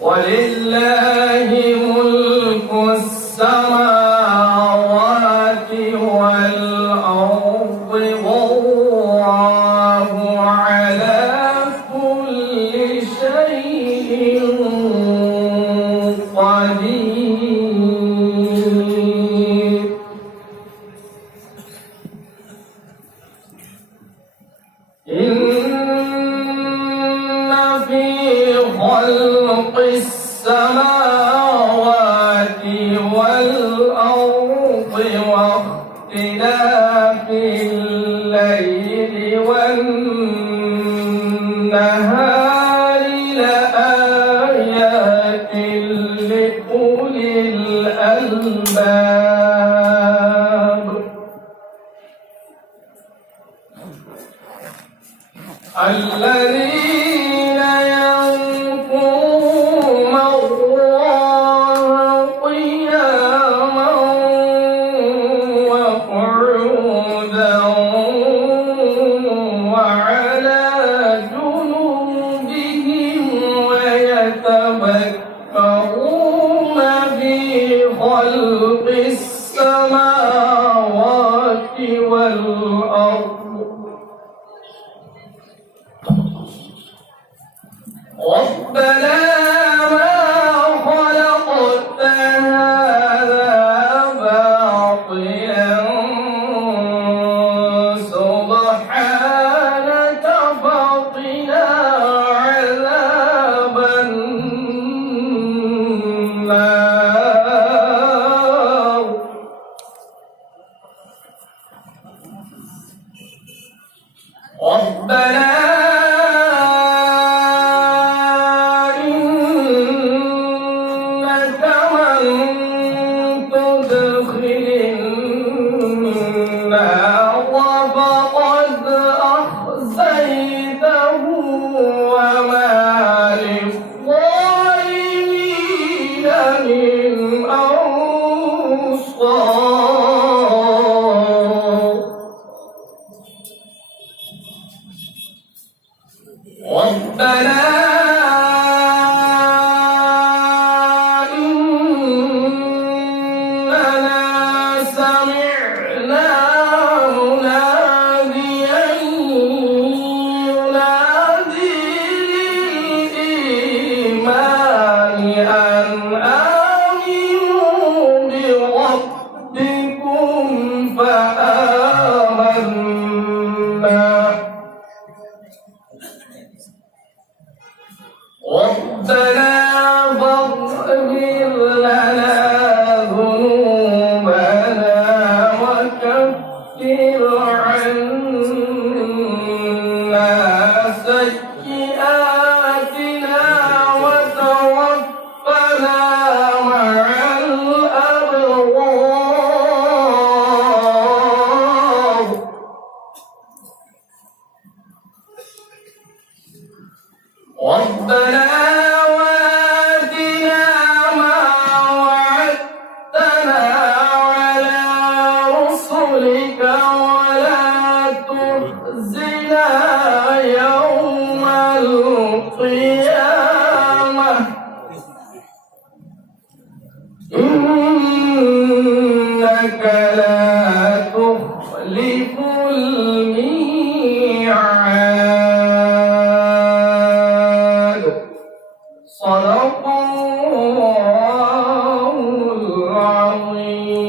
ولله ملك السماوات والأرض والله على كل شيء قدير. إن في خلق السماوات والأرض واختلاف الليل والنهار لآيات لأولي الألباب الذين يذكرون الله قياما وقعودا وعلى جنوبهم ويتفكرون في خلق السماوات والأرض ربنا ما خلقت هذا باطلا سبحانك فقنا عذاب النار. ربنا فقد أخزيته وما للظالمين من أنصار. ربنا إننا سمعنا ربنا فاغفر لنا ذنوبنا وكفر عنا سيئاتنا وتوفنا مع الأبرار. ربنا وآتنا ما وعدتنا على رسلك ولا تخزنا يوم القيامة إنك لا تخلف الميعاد. صدق الله العظيم.